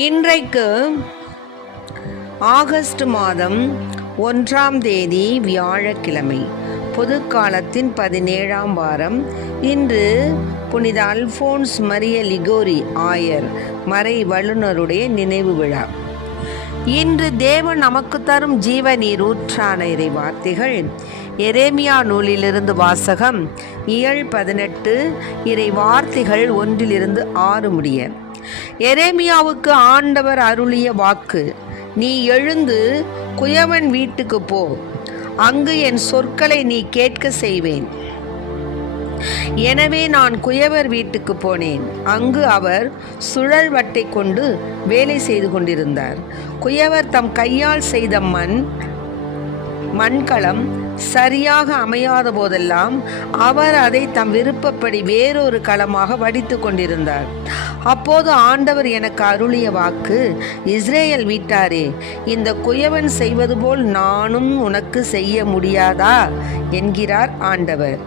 இன்றைக்கு ஆகஸ்ட் மாதம் 1ஆம் தேதி வியாழக்கிழமை, பொதுக்காலத்தின் 17ஆம் வாரம். இன்று புனித அல்போன்ஸ் மரிய லிகோரி ஆயர் மறை வல்லுநருடைய நினைவு விழா. இன்று தேவன் நமக்கு தரும் ஜீவ நீர் ஊற்றான இறை வார்த்தைகள். எரேமியா நூலிலிருந்து வாசகம். இயல் 18, இறை வார்த்தைகள் 1-6 முடிய. எரேமியாவுக்கு ஆண்டவர் அருளிய வாக்கு: நீ எழுந்து குயவன் வீட்டுக்கு போ, அங்கு என் சொற்களை நீ கேட்க செய்வேன். எனவே நான் குயவர் வீட்டுக்கு போனேன். அங்கு அவர் சுழல் வட்டை கொண்டு வேலை செய்து கொண்டிருந்தார். குயவர் தம் கையால் செய்த மண்கலம் சரியாக அமையாத போதெல்லாம் அவர் அதை தம் விருப்பப்படி வேறொரு களமாக வடித்து கொண்டிருந்தார். அப்போது ஆண்டவர் எனக்கு அருளிய வாக்கு: இஸ்ரேல் வீட்டாரே, இந்த குயவன் செய்வது போல் நானும் உனக்கு செய்ய முடியாதா என்கிறார் ஆண்டவர்.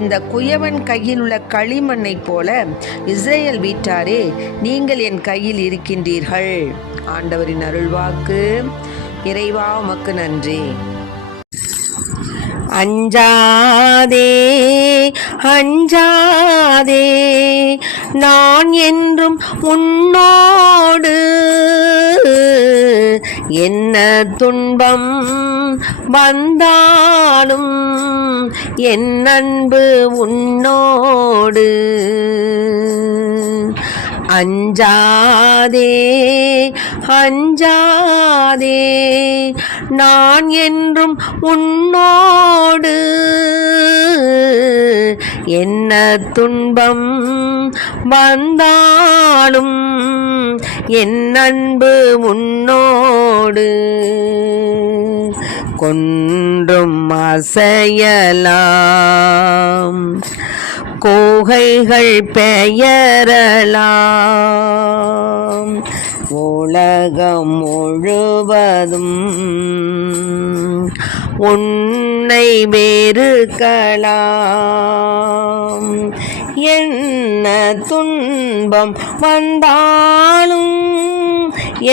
இந்த குயவன் கையில் உள்ள களிமண்ணை போல இஸ்ரேல் வீட்டாரே, நீங்கள் என் கையில் இருக்கின்றீர்கள். ஆண்டவரின் அருள்வாக்கு. இறைவா, உமக்கு நன்றி. அஞ்சாதே அஞ்சாதே, நான் என்றும் உன்னோடு. என்ன துன்பம் வந்தாலும் என் அன்பு உன்னோடு. அஞ்சாதே அஞ்சாதே, நான் என்றும் உன்னோடு. என்ன துன்பம் வந்தாலும் என் அன்பு உன்னோடு. கொன்றும் அசையலாம், கோகைகள் பெயரலாம், உலகம் முழுவதும் உன்னை வெறுக்கலாம். என்ன துன்பம் வந்தாலும்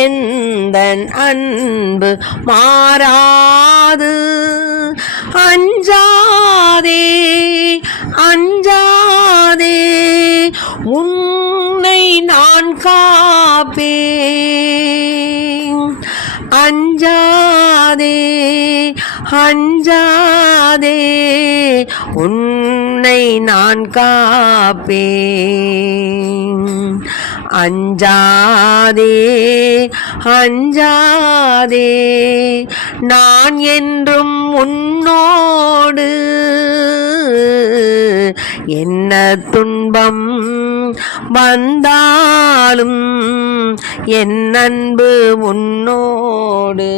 எந்தன் அன்பு மாறாது. அஞ்சாதே அஞ்சாதே, உன்னை நான் காப்பேன். அஞ்சாதே அஞ்சாதே, உன்னை நான் காப்பேன். அஞ்சாதே அஞ்சாதே, நான் என்றும் உன்னோடு. என்ன துன்பம் வந்தாலும் என் அன்பு உன்னோடு.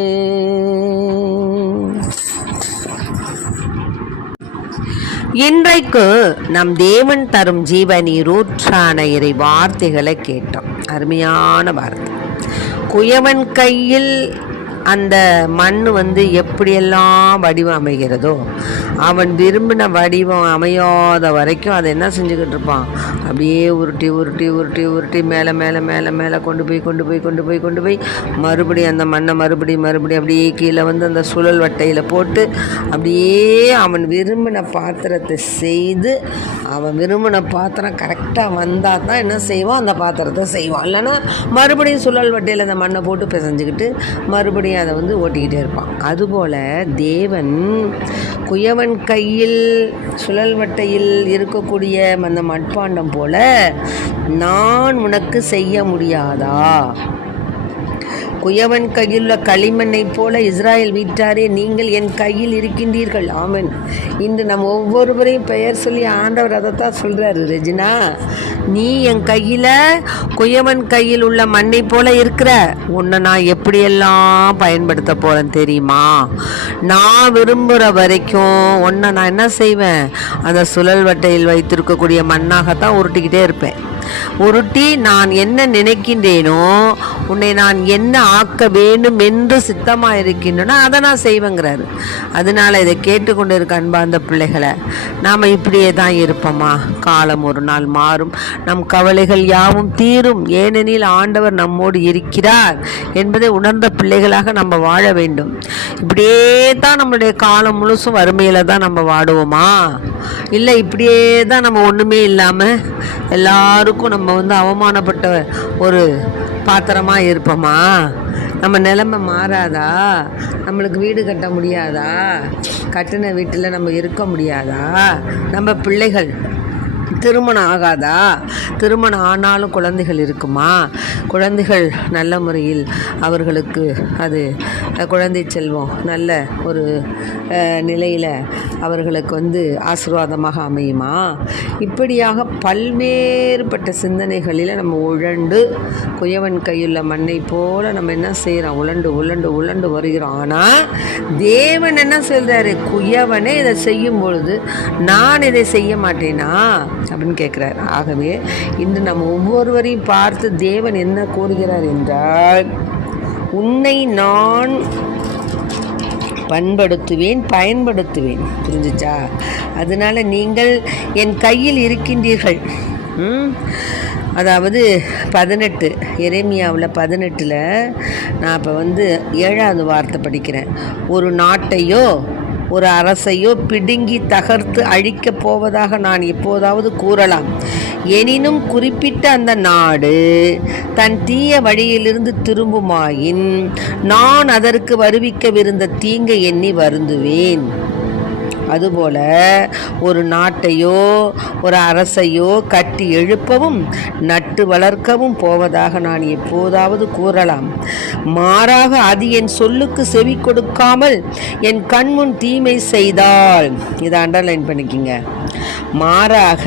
இன்றைக்கு நம் தேவன் தரும் ஜீவநீர் ஊற்றான இறை வார்த்தைகளை கேட்டோம். அருமையான வார்த்தை. குயவன் கையில் அந்த மண் எப்படியெல்லாம் வடிவம் அமைகிறதோ, அவன் விரும்பின வடிவம் அமையாத வரைக்கும் அதை என்ன செஞ்சுக்கிட்டு இருப்பான்? அப்படியே உருட்டி உருட்டி உருட்டி உருட்டி மேலே மேலே மேலே மேலே கொண்டு போய் மறுபடியும் அந்த மண்ணை மறுபடியும் அப்படியே கீழே அந்த சுழல் வட்டையில் போட்டு அப்படியே அவன் விரும்பின பாத்திரத்தை செய்து, அவன் விரும்பின பாத்திரம் கரெக்டாக வந்தால் தான் என்ன செய்வான்? அந்த பாத்திரத்தை செய்வான். இல்லைன்னா மறுபடியும் சுழல் வட்டையில் அந்த மண்ணை போட்டு பிசைஞ்சுக்கிட்டு மறுபடியும் அதை ஓட்டிக்கிட்டே இருப்பான். அதுபோல் தேவன் குயவன் கையில் சுழல் வட்டையில் இருக்கக்கூடிய அந்த மட்பாண்டம் போல நான் உனக்கு செய்ய முடியாதா? குயவன் கையில் உள்ள களிமண்ணை போல இஸ்ராயல் வீட்டாரே, நீங்கள் என் கையில் இருக்கின்றீர்கள். ஆமென். இன்று நம்ம ஒவ்வொருவரையும் பெயர் சொல்லி ஆண்டவர் அதைத்தான் சொல்கிறாரு. ரெஜினா, நீ என் கையில் குயவன் கையில் உள்ள மண்ணை போல இருக்கிற. உன்னை நான் எப்படியெல்லாம் பயன்படுத்த போகிறேன் தெரியுமா? நான் விரும்புகிற வரைக்கும் உன்னை நான் என்ன செய்வேன்? அந்த சுழல் வட்டையில் வைத்திருக்கக்கூடிய மண்ணாகத்தான் உருட்டிக்கிட்டே இருப்பேன். உருட்டி நான் என்ன நினைக்கின்றேனோ, உன்னை நான் என்ன ஆக்க வேண்டும் என்று சித்தமாக இருக்கின்றனோ அதை நான் செய்வேங்கிறாரு. அதனால இதை கேட்டுக்கொண்டு இருக்க அன்பார்ந்த பிள்ளைகளை, நாம் இப்படியே தான் இருப்போமா? காலம் ஒரு நாள் மாறும், நம் கவலைகள் யாவும் தீரும். ஏனெனில் ஆண்டவர் நம்மோடு இருக்கிறார் என்பதை உணர்ந்த பிள்ளைகளாக நம்ம வாழ வேண்டும். இப்படியே தான் நம்மளுடைய காலம் முழுசும் வறுமையில் தான் நம்ம வாடுவோமா? இல்லை இப்படியே தான் நம்ம ஒன்றுமே இல்லாமல் எல்லாருக்கும் நம்ம அவமானப்பட்ட ஒரு பாத்திரமாக இருப்போமா? நம்ம நிலைமை மாறாதா? நம்மளுக்கு வீடு கட்ட முடியாதா? கட்டின வீட்டில் நம்ம இருக்க முடியாதா? நம்ம பிள்ளைகள் திருமணம் ஆகாதா? திருமணம் ஆனாலும் குழந்தைகள் இருக்குமா? குழந்தைகள் நல்ல முறையில் அவர்களுக்கு அது குழந்தை செல்வம் நல்ல ஒரு நிலையில் அவர்களுக்கு ஆசீர்வாதமாக அமையுமா? இப்படியாக பல்வேறுபட்ட சிந்தனைகளில் நம்ம உழண்டு குயவன் கையுள்ள மண்ணை போல் நம்ம என்ன செய்கிறோம்? உழண்டு உழண்டு உழண்டு வருகிறோம். ஆனால் தேவன் என்ன சொல்கிறாரு? குயவனே இதை செய்யும் பொழுது நான் இதை செய்ய மாட்டேனா அப்படின்னு கேட்குறார். ஆகவே இன்று நம்ம ஒவ்வொருவரையும் பார்த்து தேவன் என்ன கூறுகிறார் என்றால், உன்னை நான் பண்படுத்துவேன், பயன்படுத்துவேன். புரிஞ்சுச்சா? அதனால நீங்கள் என் கையில் இருக்கின்றீர்கள். அதாவது 18 எரேமியாவில் 18 நான் இப்போ 7வது வார்த்தை படிக்கிறேன். ஒரு நாட்டையோ ஒரு அரசையோ பிடுங்கி தகர்த்து அழிக்கப் போவதாக நான் எப்போதாவது கூறலாம். எனினும் குறிப்பிட்ட அந்த நாடு தன் தீய வழியிலிருந்து திரும்புமாயின் நான் அதற்கு வருவிக்கவிருந்த தீங்கை எண்ணி வருந்துவேன். அதுபோல ஒரு நாட்டையோ ஒரு அரசையோ கட்டி எழுப்பவும் நட்டு வளர்க்கவும் போவதாக நான் எப்போதாவது கூறலாம். மாறாக அது என் சொல்லுக்கு செவி கொடுக்காமல் என் கண்முன் தீமை செய்தால், இதை அண்டர்லைன் பண்ணிக்கிங்க. மாறாக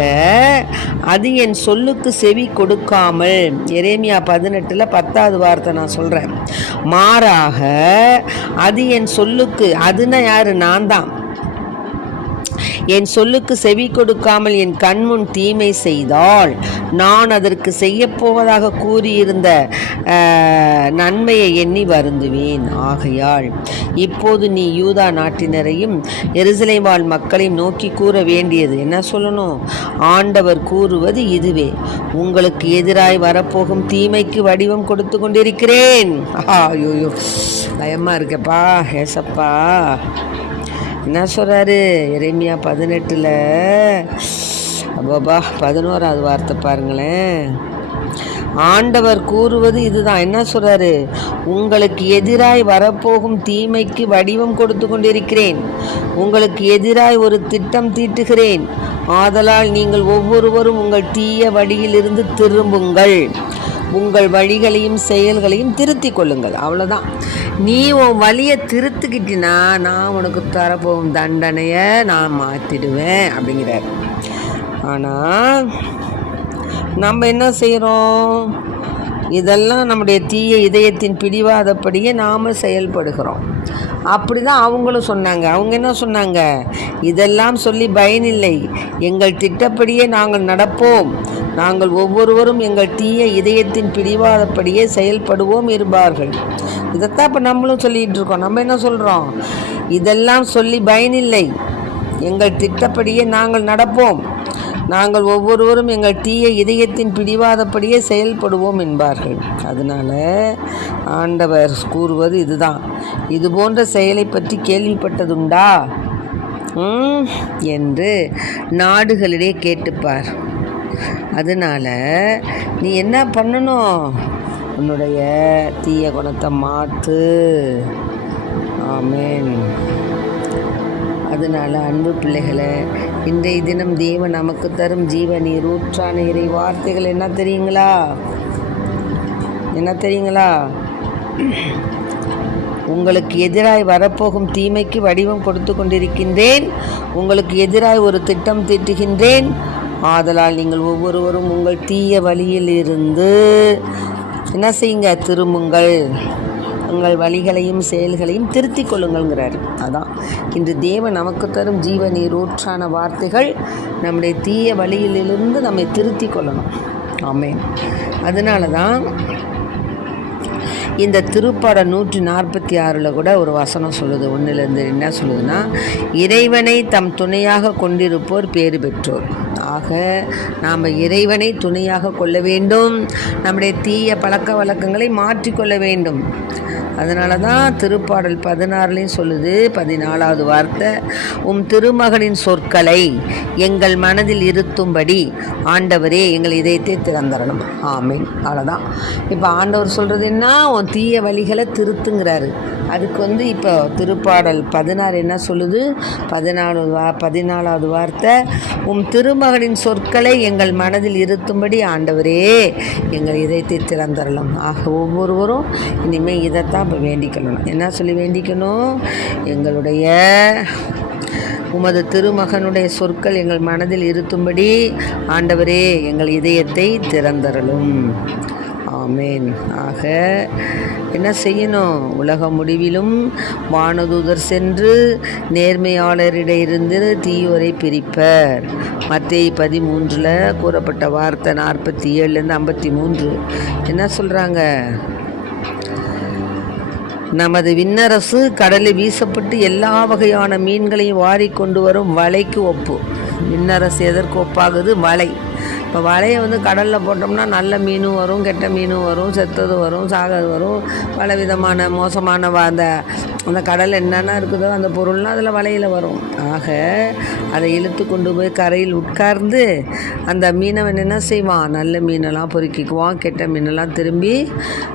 அது என் சொல்லுக்கு செவி கொடுக்காமல், எரேமியா 18 10வது வார்த்தை நான் சொல்கிறேன். மாறாக அது என் சொல்லுக்கு, அதுன்னா யாரு? நான் தான். என் சொல்லுக்கு செவி கொடுக்காமல் என் கண்முன் தீமை செய்தால் நான் அதற்கு செய்யப்போவதாக கூறியிருந்த நன்மையை எண்ணி வருந்துவேன். ஆகையால் இப்போது நீ யூதா நாட்டினரையும் எருசலேம் வாழ் மக்களையும் நோக்கி கூற வேண்டியது என்ன சொல்லணும்? ஆண்டவர் கூறுவது இதுவே, உங்களுக்கு எதிராய் வரப்போகும் தீமைக்கு வடிவம் கொடுத்து கொண்டிருக்கிறேன். ஐயோ பயமா இருக்கப்பா, ஏசப்பா என்ன சொல்கிறாரு? எரேமியா 18 அப்பாபா 11வது வார்த்தை பாருங்களேன். ஆண்டவர் கூறுவது இதுதான். என்ன சொல்கிறாரு? உங்களுக்கு எதிராய் வரப்போகும் தீமைக்கு வடிவம் கொடுத்து கொண்டிருக்கிறேன், உங்களுக்கு எதிராய் ஒரு திட்டம் தீட்டுகிறேன். ஆதலால் நீங்கள் ஒவ்வொருவரும் உங்கள் தீய வழியிலிருந்து திரும்புங்கள், உங்கள் வழிகளையும் செயல்களையும் திருத்திக் கொள்ளுங்கள். அவ்வளோதான். நீ உன் வழியை திருத்துக்கிட்டினா நான் உனக்கு தரப்போகும் தண்டனையை நான் மாற்றிடுவேன் அப்படிங்கிறார். ஆனால் நம்ம என்ன செய்கிறோம்? இதெல்லாம் நம்முடைய தீய இதயத்தின் பிடிவாதப்படியே நாம் செயல்படுகிறோம். அப்படி தான் அவங்களும் சொன்னாங்க. அவங்க என்ன சொன்னாங்க? இதெல்லாம் சொல்லி பயனில்லை, எங்கள் திட்டப்படியே நாங்கள் நடப்போம், நாங்கள் ஒவ்வொருவரும் எங்கள் தீய இதயத்தின் பிடிவாதப்படியே செயல்படுவோம் இருப்பார்கள். இதைத்தான் இப்போ நம்மளும் சொல்லிகிட்டு இருக்கோம். நம்ம என்ன சொல்கிறோம்? இதெல்லாம் சொல்லி பயனில்லை, எங்கள் திட்டப்படியே நாங்கள் நடப்போம், நாங்கள் ஒவ்வொருவரும் எங்கள் தீய இதயத்தின் பிடிவாதப்படியே செயல்படுவோம் என்பார்கள். அதனால் ஆண்டவர் கூறுவது இதுதான். இது போன்ற செயலை பற்றி கேள்விப்பட்டதுண்டா என்று நாடுகளிடையே கேட்டுப்பார். அதனால் நீ என்ன பண்ணணும்? உன்னுடைய தீய குணத்தை மாற்று. ஆமென். அதனால் அன்பு பிள்ளைகளை, இன்றைய தினம் தேவன் நமக்கு தரும் ஜீவ நீர் ஊற்றான இறை வார்த்தைகள் என்ன தெரியுங்களா? உங்களுக்கு எதிராய் வரப்போகும் தீமைக்கு வடிவம் கொடுத்து கொண்டிருக்கின்றேன், உங்களுக்கு எதிராய் ஒரு திட்டம் தீட்டுகின்றேன். ஆதலால் நீங்கள் ஒவ்வொருவரும் உங்கள் தீய வழியில் இருந்து என்ன செய்யுங்க? திரும்புங்கள், உங்கள் வழிகளையும் செயல்களையும் திருத்திக் கொள்ளுங்கள்ங்கிறார். அதான் இன்று தேவன் நமக்கு தரும் ஜீவ நீர் ஊற்றான வார்த்தைகள். நம்முடைய தீய வழியிலிருந்து நம்மை திருத்தி கொள்ளணும். ஆமென். அதனால தான் இந்த திருப்பாடல் 146 கூட ஒரு வசனம் சொல்லுது. 1 என்ன சொல்லுதுன்னா, இறைவனை தம் துணையாக கொண்டிருப்போர் பேறு பெற்றோர். ஆக நாம் இறைவனை துணையாக கொள்ள வேண்டும், நம்முடைய தீய பழக்க வழக்கங்களை மாற்றிக்கொள்ள வேண்டும். அதனால தான் திருப்பாடல் 16 சொல்லுது, 14வது வார்த்தை, உம் திருமகனின் சொற்களை எங்கள் மனதில் இருத்தும்படி ஆண்டவரே எங்கள் இதயத்தை திறந்தரணும். ஆமீன். அவ்வளோதான். இப்போ ஆண்டவர் சொல்கிறது என்ன, உன் தீய வழிகளை திருத்துங்கிறாரு. அதுக்கு இப்போ திருப்பாடல் 16 என்ன சொல்லுது, 14வது வார்த்தை, உம் திருமகனின் சொற்களை எங்கள் மனதில் இருத்தும்படி ஆண்டவரே எங்கள் இதயத்தை திறந்தரலாம். ஆக ஒவ்வொருவரும் இனிமேல் இதைத்தான் இப்போ வேண்டிக்கணும். என்ன சொல்லி வேண்டிக்கணும், எங்களுடைய உமது திருமகனுடைய சொற்கள் எங்கள் மனதில் இருத்தும்படி ஆண்டவரே எங்கள் இதயத்தை திறந்தரலும். ஆமேன். ஆக என்ன செய்யணும், உலக முடிவிலும் வானதூதர் சென்று நேர்மையாளரிடையிருந்து தீயோரை பிரிப்பர். மத்தேயு 13 கூறப்பட்ட வார்த்தை 47 53 என்ன சொல்கிறாங்க, நமது விண்ணரசு கடலில் வீசப்பட்டு எல்லா வகையான மீன்களையும் வாரி கொண்டு வரும் வலைக்கு ஒப்பு. விண்ணரசு எதற்கு ஒப்பாகுது, வலை. இப்போ வலையை கடலில் போட்டோம்னா நல்ல மீனும் வரும், கெட்ட மீனும் வரும், செத்தது வரும், சாகது வரும், பல விதமான மோசமான அந்த கடல் என்னென்ன இருக்குதோ அந்த பொருள்லாம் அதில் வலையில் வரும். ஆக அதை இழுத்து கொண்டு போய் கரையில் உட்கார்ந்து அந்த மீனவன் என்ன செய்வான், நல்ல மீனெல்லாம் பொறுக்கிக்குவான், கெட்ட மீனெல்லாம் திரும்பி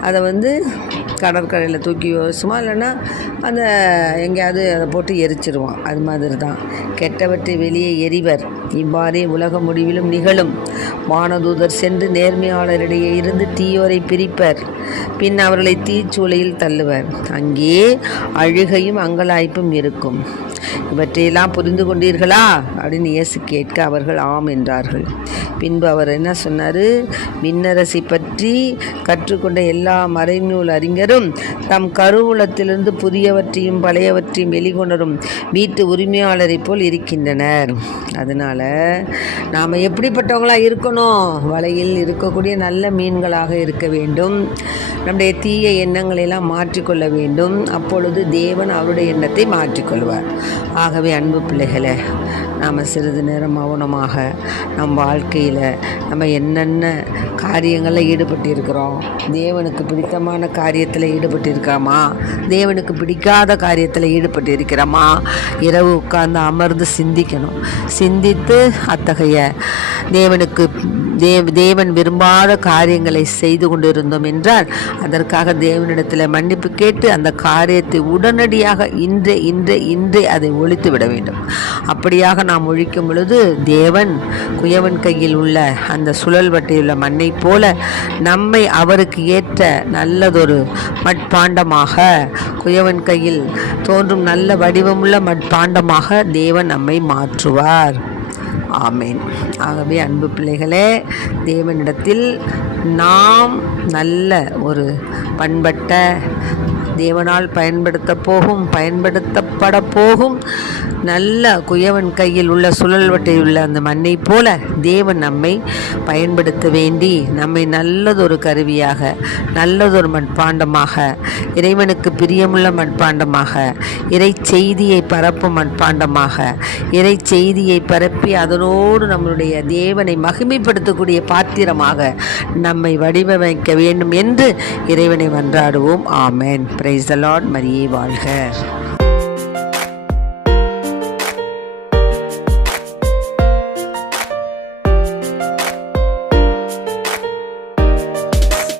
அதை கடற்கரையில் தூக்கி வச்சுமா, இல்லைன்னா அந்த எங்கேயாவது அதை போட்டு எரிச்சிருவான். அது மாதிரி தான் கெட்டவற்றை வெளியே எறிவர். இவ்வாறே உலக முடிவிலும் நிகழும். வானதூதர் சென்று நேர்மையாளரிடையே இருந்து தீயோரை பிரிப்பர், பின் அவர்களை தீச்சூளையில் தள்ளுவர். அங்கே அழுகையும் அங்கலாய்ப்பும் இருக்கும். இவற்றையெல்லாம் புரிந்து கொண்டீர்களா அப்படின்னு இயேசு கேட்க அவர்கள் ஆம் என்றார்கள். பின்பு அவர் என்ன சொன்னார், விண்ணரசி பற்றி கற்றுக்கொண்ட எல்லா மறைநூல் அறிஞரும் தம் கருவூலத்திலிருந்து புதியவற்றையும் பழையவற்றையும் வெளிக்கொணரும் வீட்டு உரிமையாளரை போல் இருக்கின்றனர். அதனால் நாம் எப்படிப்பட்டவங்களாக இருக்கணும், வலையில் இருக்கக்கூடிய நல்ல மீன்களாக இருக்க வேண்டும். நம்முடைய தீய எண்ணங்களெல்லாம் மாற்றிக்கொள்ள வேண்டும். அப்பொழுது தேவன் அவருடைய எண்ணத்தை மாற்றிக்கொள்வார். ஆகவே அன்பு பிள்ளைகளை, நாம் சிறிது நேரம் மௌனமாக நம் வாழ்க்கையில் நம்ம என்னென்ன காரியங்களில் ஈடுபட்டு இருக்கிறோம், தேவனுக்கு பிடித்தமான காரியத்தில் ஈடுபட்டு இருக்கிறோமா, தேவனுக்கு பிடிக்காத காரியத்தில் ஈடுபட்டு இருக்கிறோமா, இரவு உட்கார்ந்து அமர்ந்து சிந்திக்கணும். சிந்தித்து அத்தகைய தேவன் விரும்பாத காரியங்களை செய்து கொண்டிருந்தோம் என்றால் அதற்காக தேவனிடத்தில் மன்னிப்பு கேட்டு அந்த காரியத்தை உடனடியாக இன்றே அதை ஒழித்து விட வேண்டும். அப்படியாக நாம் ஒழிக்கும் பொழுது தேவன் குயவன் கையில் உள்ள அந்த சுழல் வட்டையுள்ள மண்ணை போல நம்மை அவருக்கு ஏற்ற நல்லதொரு மட்பாண்டமாக, குயவன் கையில் தோன்றும் நல்ல வடிவமுள்ள மட்பாண்டமாக தேவன் நம்மை மாற்றுவார். ஆமேன். ஆகவே அன்பு பிள்ளைகளே, தேவனிடத்தில் நாம் நல்ல ஒரு பண்பட்ட, தேவனால் பயன்படுத்தப்பட போகும் நல்ல குயவன் கையில் உள்ள சுழல் வட்டையுள்ள அந்த மண்ணை போல தேவன் நம்மை பயன்படுத்த வேண்டி நம்மை நல்லதொரு கருவியாக, நல்லதொரு மட்பாண்டமாக, இறைவனுக்கு பிரியமுள்ள மட்பாண்டமாக, இறை செய்தியை பரப்பும் மட்பாண்டமாக, இறை செய்தியை பரப்பி அதனோடு நம்முடைய தேவனை மகிமைப்படுத்தக்கூடிய பாத்திரமாக நம்மை வடிவமைக்க வேண்டும் என்று இறைவனை மன்றாடுவோம். ஆமென். Praise the Lord. மரியே வாழ்க.